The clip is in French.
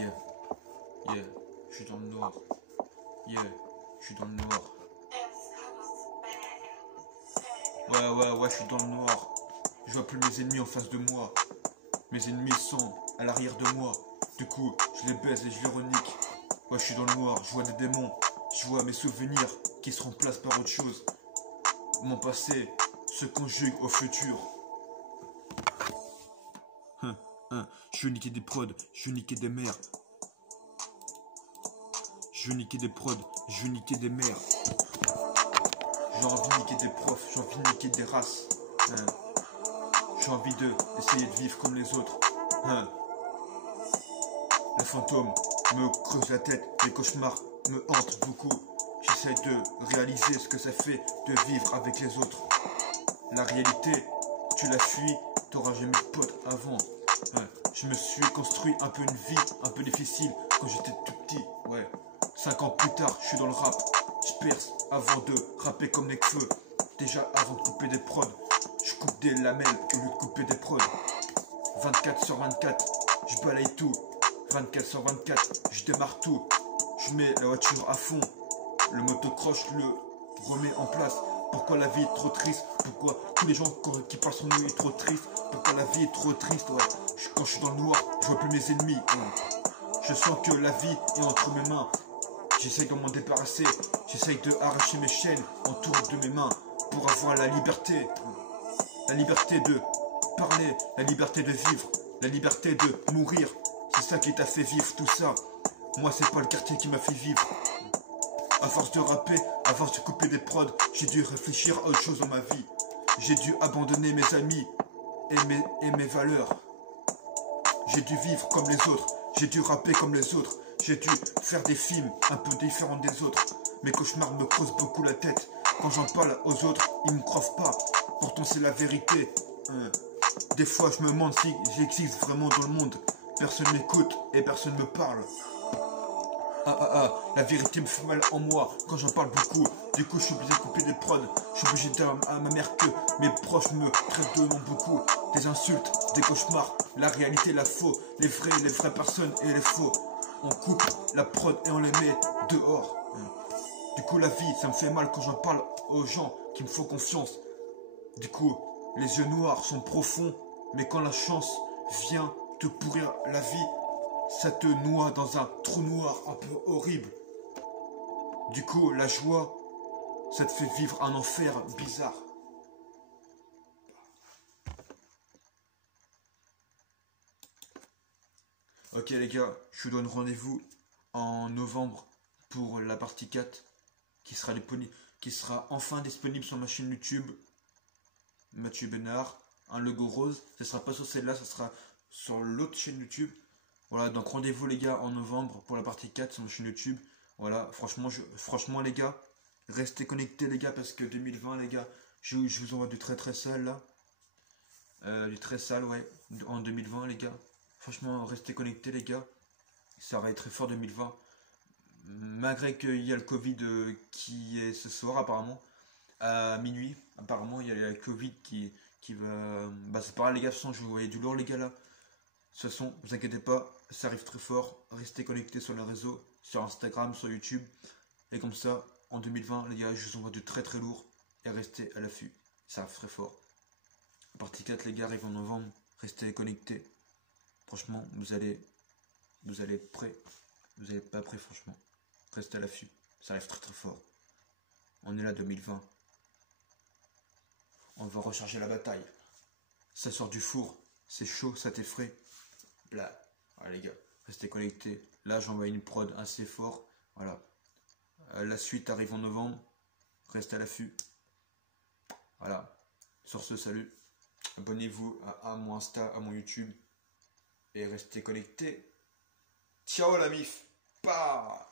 Yeah, yeah, je suis dans le noir. Yeah, je suis dans le noir. Ouais, je suis dans le noir. Je vois plus mes ennemis en face de moi. Mes ennemis sont à l'arrière de moi. Du coup, je les baise et je les renique. Ouais, je suis dans le noir, je vois des démons. Je vois mes souvenirs qui se remplacent par autre chose. Mon passé se conjugue au futur. Je veux niquer des prods, je veux niquer des mères. Je veux niquer des prods, je veux niquer des mères. J'ai envie de niquer des profs, j'ai envie de niquer des races. J'ai envie d'essayer de vivre comme les autres. Les fantômes me creusent la tête, les cauchemars me hantent beaucoup. J'essaie de réaliser ce que ça fait de vivre avec les autres. La réalité, tu la fuis, t'auras jamais de potes avant. Je me suis construit un peu une vie un peu difficile quand j'étais tout petit. 5 ans plus tard, je suis dans le rap. Je perce avant de rapper comme Nekfeu. Déjà avant de couper des prods, je coupe des lamelles au lieu de couper des prods. 24/24, je balaye tout. 24/24, je démarre tout. Je mets la voiture à fond. Le motocross, je le remets en place. Pourquoi la vie est trop triste? Pourquoi tous les gens qui parlent sur nous est trop triste? Pourquoi la vie est trop triste? Quand je suis dans le noir, je vois plus mes ennemis. Je sens que la vie est entre mes mains. J'essaye de m'en débarrasser. J'essaye de arracher mes chaînes autour de mes mains pour avoir la liberté. La liberté de parler, la liberté de vivre, la liberté de mourir. C'est ça qui t'a fait vivre tout ça. Moi, c'est pas le quartier qui m'a fait vivre. À force de rapper, à force de couper des prods, j'ai dû réfléchir à autre chose dans ma vie. J'ai dû abandonner mes amis et mes valeurs. J'ai dû vivre comme les autres. J'ai dû rapper comme les autres. J'ai dû faire des films un peu différents des autres. Mes cauchemars me causent beaucoup la tête. Quand j'en parle aux autres, ils me croient pas. Pourtant c'est la vérité. Des fois je me demande si j'existe vraiment dans le monde. Personne m'écoute et personne me parle. La vérité me fait mal en moi quand j'en parle beaucoup. Du coup je suis obligé de couper des prods. Je suis obligé de dire à ma mère que mes proches me traitent de nom beaucoup. Des insultes, des cauchemars, la réalité, la faux. Les vraies personnes et les faux. On coupe la prod et on les met dehors. Du coup la vie ça me fait mal quand j'en parle aux gens qui me font confiance. Du coup les yeux noirs sont profonds. Mais quand la chance vient te pourrir la vie, ça te noie dans un trou noir un peu horrible. Du coup, la joie, ça te fait vivre un enfer bizarre. Ok les gars, je vous donne rendez-vous en novembre pour la partie 4 qui sera enfin disponible sur ma chaîne YouTube, Mathieu Bénard. Un logo rose, ce sera pas sur celle-là, ce sera sur l'autre chaîne YouTube. Voilà, donc rendez-vous les gars en novembre pour la partie 4 sur ma chaîne YouTube. Voilà, franchement les gars, restez connectés les gars parce que 2020 les gars, je vous envoie du très sale là. Du très sale ouais, en 2020 les gars. Franchement, restez connectés les gars. Ça va être très fort 2020. Malgré qu'il y a le Covid qui est ce soir apparemment. À minuit, apparemment il y a le Covid qui va... Bah c'est pareil les gars, de toute façon je vous voyais du lourd les gars là. De toute façon, vous inquiétez pas, ça arrive très fort. Restez connectés sur les réseaux, sur Instagram, sur YouTube. Et comme ça, en 2020, les gars, je vous envoie du très lourd. Et restez à l'affût, ça arrive très fort. Partie 4, les gars, arrive en novembre. Restez connectés. Franchement, vous allez être prêts. Vous n'allez pas prêts, franchement. Restez à l'affût, ça arrive très fort. On est là 2020. On va recharger la bataille. Ça sort du four, c'est chaud, ça t'effraie. Blah. Voilà les gars, restez connectés. Là j'envoie une prod assez fort. Voilà. La suite arrive en novembre. Restez à l'affût. Voilà. Sur ce, salut. Abonnez-vous à mon Insta, à mon YouTube. Et restez connectés. Ciao la mif. Bah